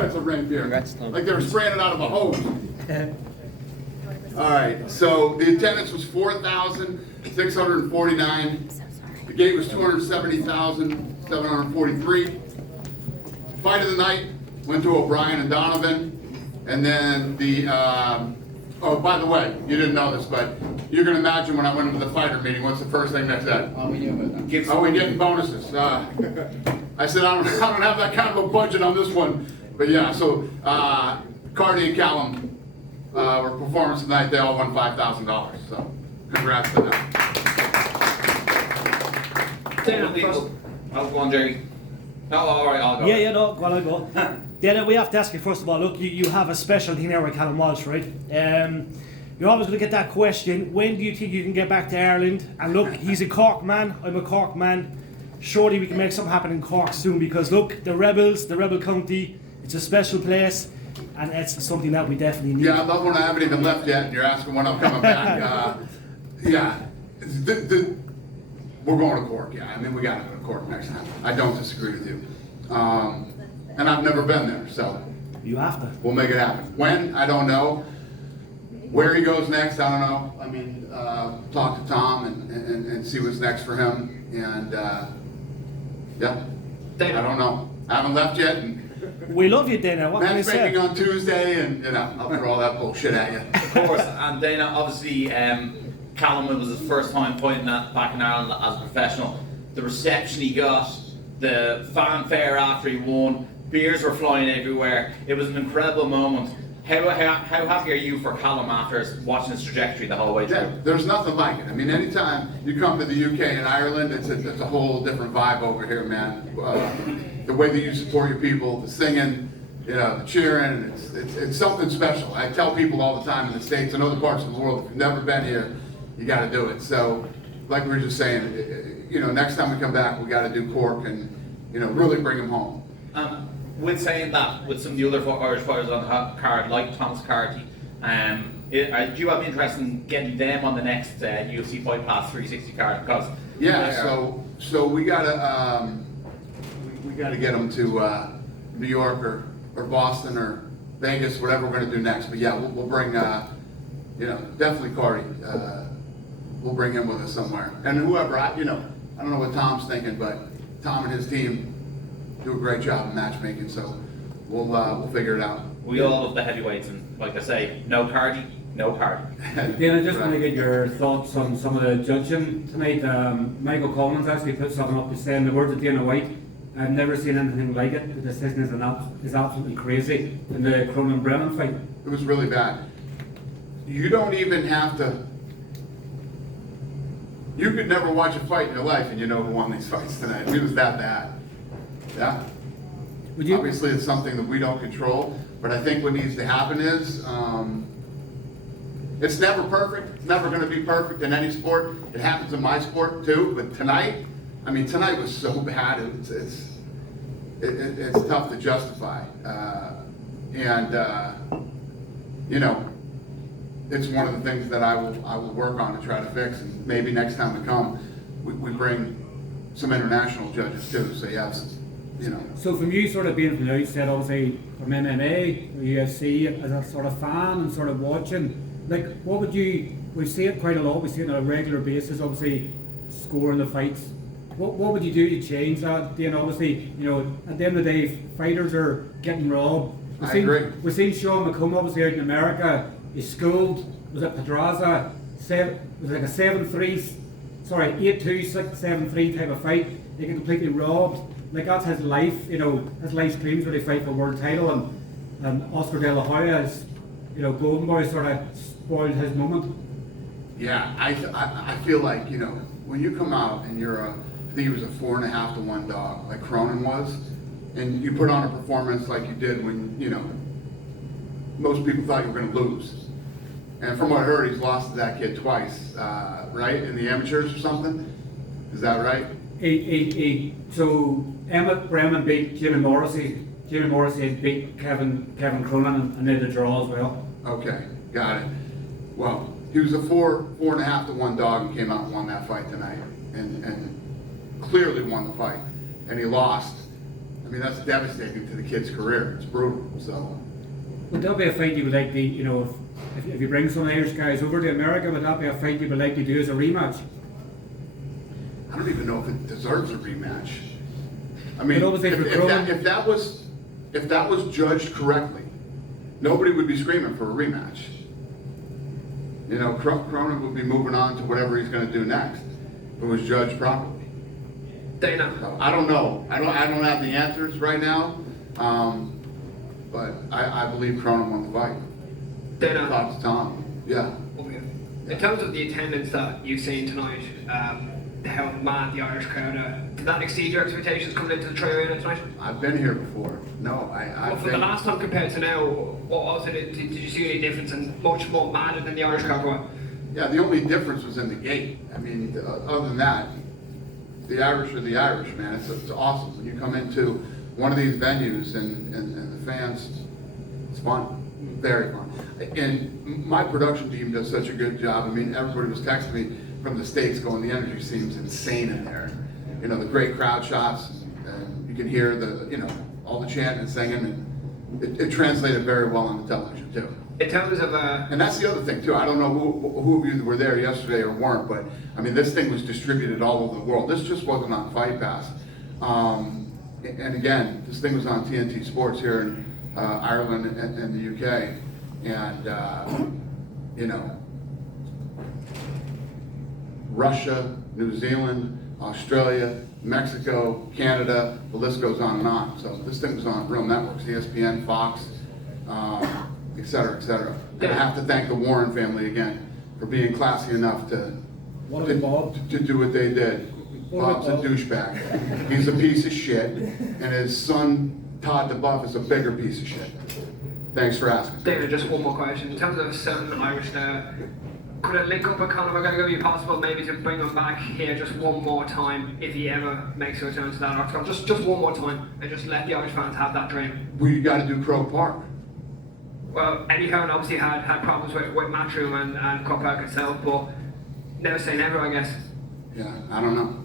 minutes of reindeer. Congrats, Tom. Like they were spraying it out of a hose. All right, so the attendance was 4,649. The gate was 270,743. Fight of the night went to O'Brien and Donovan. And then the, oh, by the way, you didn't know this, but you can imagine when I went into the fighter meeting, what's the first thing they said? Oh, we knew about that. Oh, we're getting bonuses. I said, I don't have that kind of a budget on this one. But yeah, so Cardi and Callum were performing tonight. They all won $5,000. So congrats to them. I'll go on, Jerry. No, all right, I'll go. Yeah, no, go on, I'll go. Then we have to ask you first of all, look, you have a special thing there with Callum Walsh, right? You're always going to get that question, when do you think you can get back to Ireland? And look, he's a Cork man, I'm a Cork man. Surely we can make something happen in Cork soon because look, the Rebels, the Rebel County, it's a special place and it's something that we definitely need. Yeah, I love when I haven't even left yet and you're asking when I'm coming back. Yeah, we're going to Cork, yeah. I mean, we got to go to Cork next time. I don't disagree with you. And I've never been there, so. You have to. We'll make it happen. When? I don't know. Where he goes next, I don't know. I mean, talk to Tom and see what's next for him. And, yeah, I don't know. I haven't left yet. And we love you, Dana. What can I say? matchmaking on Tuesday, and, you know, I'll throw all that bullshit at you. Of course, and Dana, obviously, Callum, it was his first time fighting back in Ireland as a professional. The reception he got, the fanfare after he won, beers were flying everywhere. It was an incredible moment. How happy are you for Callum after watching his trajectory the whole way through? Yeah, there's nothing like it. I mean, anytime you come to the UK and Ireland, it's a whole different vibe over here, man. The way that you support your people, the singing, you know, the cheering, it's something special. I tell people all the time in the States and other parts of the world, if you've never been here, you got to do it. So, like we were just saying, you know, next time we come back, we got to do Cork and, you know, really bring them home. With saying that, with some of the other Irish fighters on the card, like Thomas Carty, do you have interest in getting them on the next UFC Fight Pass 360 card? Because yeah, so we gotta get them to New York or Boston or Vegas, whatever we're gonna do next. But yeah, we'll bring you know, definitely Carty. We'll bring him with us somewhere, and whoever you know, I don't know what Tom's thinking, but Tom and his team do a great job of matchmaking, so we'll figure it out. we all love the heavyweights, and like I say, no Cardi, no party. Dan, I just want to get your thoughts on some of the judging tonight. Michael Collins actually put something up to say in the words of Dana White, I've never seen anything like it. The decision is absolutely crazy in the Cronin-Brennan fight. It was really bad. You don't even have to. You could never watch a fight in your life and you know who won these fights tonight. It was that bad. Yeah. Obviously, it's something that we don't control, but I think what needs to happen is, it's never perfect. It's never going to be perfect in any sport. It happens in my sport too, but tonight, I mean, tonight was so bad. It's tough to justify. You know, it's one of the things that I will work on to try to fix, and maybe next time we come, we bring some international judges too. So yes, you know. So from you sort of being from the outset, obviously from MMA, or UFC, as a sort of fan and sort of watching, like what would you? We see it quite a lot. We see it on a regular basis. Obviously, scoring the fights. What would you do to change that? Dan, obviously, you know, at the end of the day, fighters are getting robbed. I agree. We've seen Sean McComb obviously out in America. He schooled, was at Pedraza, was like a 8-2, 6-7-3 type of fight. They get completely robbed. Like that's his life, you know, his life's dreams where they fight for world title, and Oscar De La Hoya is, you know, Golden Boy sort of spoiled his moment. Yeah, I feel like, you know, when you come out and you're I think he was a 4.5 to 1 dog, like Cronin was, and you put on a performance like you did when, you know, most people thought you were going to lose. And from what I heard, he's lost to that kid twice, right? In the amateurs or something? Is that right? So Emmett Bremen beat Jimmy Morrissey. Jimmy Morrissey had beat Kevin Cronin, and they had a draw as well. Okay, got it. Well, he was a 4.5 to 1 dog and came out and won that fight tonight, and clearly won the fight. And he lost I mean, that's devastating to the kid's career. It's brutal. So, Would that be a fight you would like to, you know, if you bring some Irish guys over to America, would that be a fight you would like to do as a rematch? I don't even know if it deserves a rematch. I mean, But obviously for Cronin- if that was judged correctly, nobody would be screaming for a rematch. You know, Cronin would be moving on to whatever he's going to do next if it was judged properly. Dana. So, I don't know. I don't have the answers right now, but I believe Cronin won the fight. Dana. Thoughts, Tom? Yeah. In terms of the attendance that you've seen tonight, how mad the Irish crowd are, did that exceed your expectations coming into the Tri Arena tonight? I've been here before. No, Well, I from the think. last time compared to now, what was it? Did you see any difference and much more madder than the Irish crowd were? Yeah, the only difference was in the gate. I mean, other than that, the Irish are the Irish, man. It's awesome. When you come into one of these venues and the fans, it's fun. Very fun. And my production team does such a good job. I mean, everybody was texting me from the States going, the energy seems insane in there. You know, the great crowd shots, and you can hear all the chanting and singing, and it translated very well on the television too. In terms of And that's the other thing too. I don't know who of you were there yesterday or weren't, but I mean, this thing was distributed all over the world. This just wasn't on Fight Pass. And again, this thing was on TNT Sports here in Ireland and the UK. And, Russia, New Zealand, Australia, Mexico, Canada, the list goes on and on. So this thing was on real networks, ESPN, Fox, et cetera, et cetera. And I have to thank the Warren family again for being classy enough to do what they did. Bob's a douchebag. He's a piece of shit, and his son, Todd the Buff, is a bigger piece of shit. Thanks for asking. Dana, just one more question. In terms of a certain Irish there, could it link up with Conor McGregor? Be possible maybe to bring him back here just one more time if he ever makes a return to that octagon? Just one more time, and just let the Irish fans have that dream. We got to do Croke Park. Well, Eddie Hearn obviously had problems with Matchroom and Croke Park itself, but never say never, I guess. Yeah, I don't know.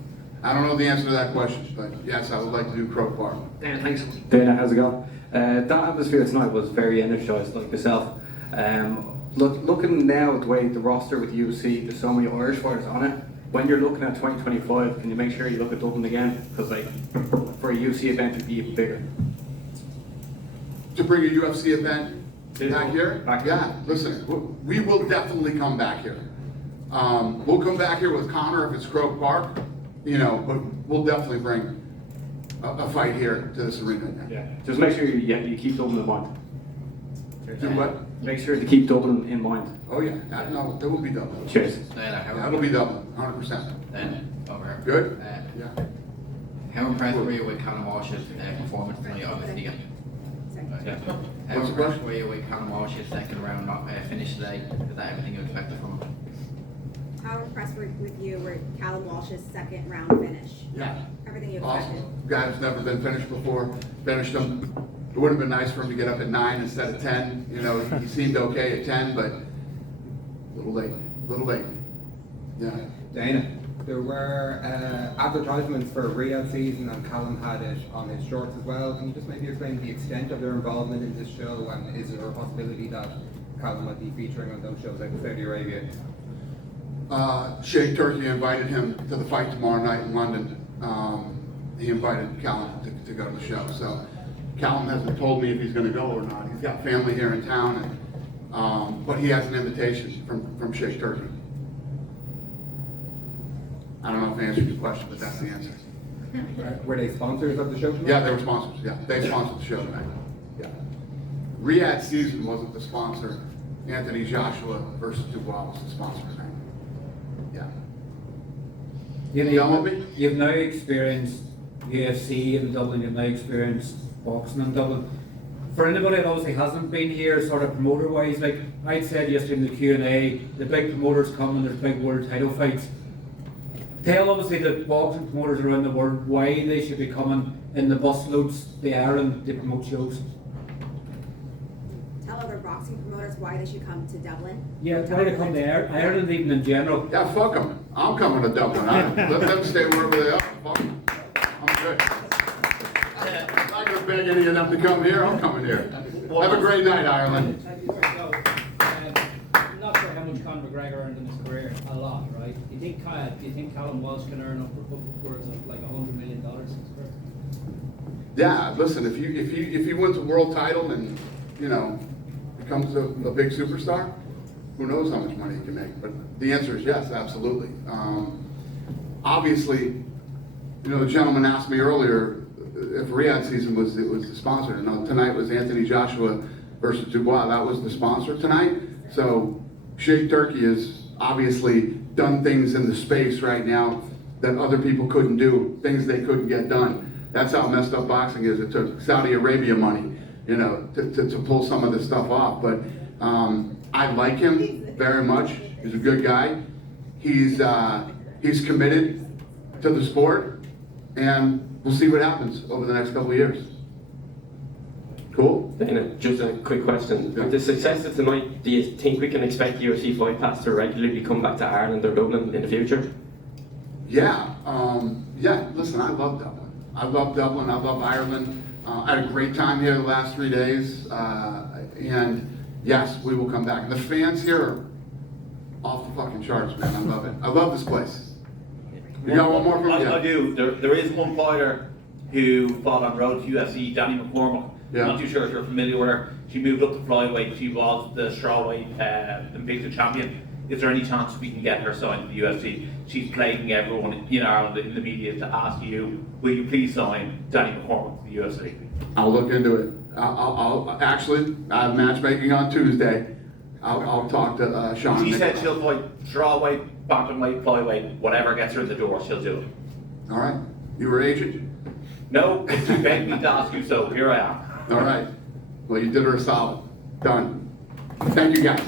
I don't know the answer to that question, but yes, I would like to do Croke Park. Dana, thanks. Dana, how's it going? That atmosphere tonight was very energised, like myself. Looking now at the way the roster with UFC, there's so many Irish fighters on it. When you're looking at 2025, can you make sure you look at Dublin again? Because for a UFC event, it'd be even bigger. To bring a UFC event back here? Back here. Yeah, listen, we will definitely come back here. We'll come back here with Conor if it's Croke Park, but we'll definitely bring a fight here to this arena again. Yeah. Just make sure you keep Dublin in mind. Do what? Make sure to keep Dublin in mind. Oh yeah, no, there will be Dublin. Cheers. That'll be Dublin, 100%. Then, over here. Good? Yeah. Yeah. How impressed were you with Conor Walsh's performance tonight, obviously? Yeah. How What's the impressed question? were you with Conor Walsh's second round finish today? Is that everything you expected from him? How impressed with you were Callum Walsh's second round finish? Yeah. Everything you expected? Awesome. Guy who's never been finished before, finished him. It would have been nice for him to get up at 9 instead of 10. He seemed okay at 10, but a little late. Yeah. Dana, there were advertisements for a Riyadh season, and Callum had it on his shorts as well. Can you just maybe explain the extent of their involvement in this show, and is there a possibility that Callum might be featuring on those shows like Saudi Arabia? Sheikh Turkey invited him to the fight tomorrow night in London. He invited Callum to go to the show. So Callum hasn't told me if he's going to go or not. He's got family here in town, but he has an invitation from Sheikh Turkey. I don't know if I answered your question, but that's the answer. Were they sponsors of the show tonight? Yeah, they were sponsors. Yeah, they sponsored the show tonight. Yeah. Riyadh season wasn't the sponsor. Anthony Joshua versus Dubois was the sponsor tonight. Yeah. You done with me? You've now experienced UFC in Dublin, you've now experienced boxing in Dublin. For anybody that obviously hasn't been here, sort of promoter-wise, like I said yesterday in the Q&A, the big promoters come and there's big world title fights. Tell obviously the boxing promoters around the world why they should be coming in the busloads they are and they promote shows. Tell other boxing promoters why they should come to Dublin. Yeah, why they come to Ireland even in general. Yeah, fuck them. I'm coming to Dublin. Let them stay wherever they are. Fuck 'em. I'm good. I beg any of them to come here, I'm coming here. Have a great night, Ireland. I'm not sure how much Conor McGregor earned in his career. A lot, right? Do you think Callum Walsh can earn upwards of like $100 million in his career? Yeah, listen, if he wins a world title and, you know, becomes a big superstar, who knows how much money he can make. But the answer is yes, absolutely. Obviously, you know, the gentleman asked me earlier if Riyadh season was the sponsor. Now, tonight was Anthony Joshua versus Dubois. That was the sponsor tonight. So Sheikh Turkey has obviously done things in the space right now that other people couldn't do, things they couldn't get done. That's how messed up boxing is. It took Saudi Arabia money, you know, to pull some of this stuff off. But I like him very much. He's a good guy. He's committed to the sport, and we'll see what happens over the next couple of years. Cool? Dana, just a quick question. Yeah. With the success of tonight, do you think we can expect UFC Fight Pass to regularly come back to Ireland or Dublin in the future? Yeah, yeah, listen, I love Dublin. I love Dublin, I love Ireland. I had a great time here the last 3 days, and yes, we will come back. And the fans here are off the fucking charts, man. I love it. I love this place. You got one more from you? I do. There is one fighter who fought on road to UFC, Danny McCormick. Yeah. I'm not too sure if you're familiar with her. She moved up to flyweight. She was the strawweight Invicta champion. Is there any chance we can get her signed to the UFC? She's plaguing everyone in Ireland in the media to ask you, will you please sign Danny McCormick to the UFC? I'll look into it. I'll actually, I have matchmaking on Tuesday. I'll talk to Sean. She said she'll fight strawweight, bantamweight, flyweight, whatever gets her in the door, she'll do it. All right. You were agent? No, but she begged me to ask you, so here I am. All right. Well, you did her a solid. Done. Thank you, guys.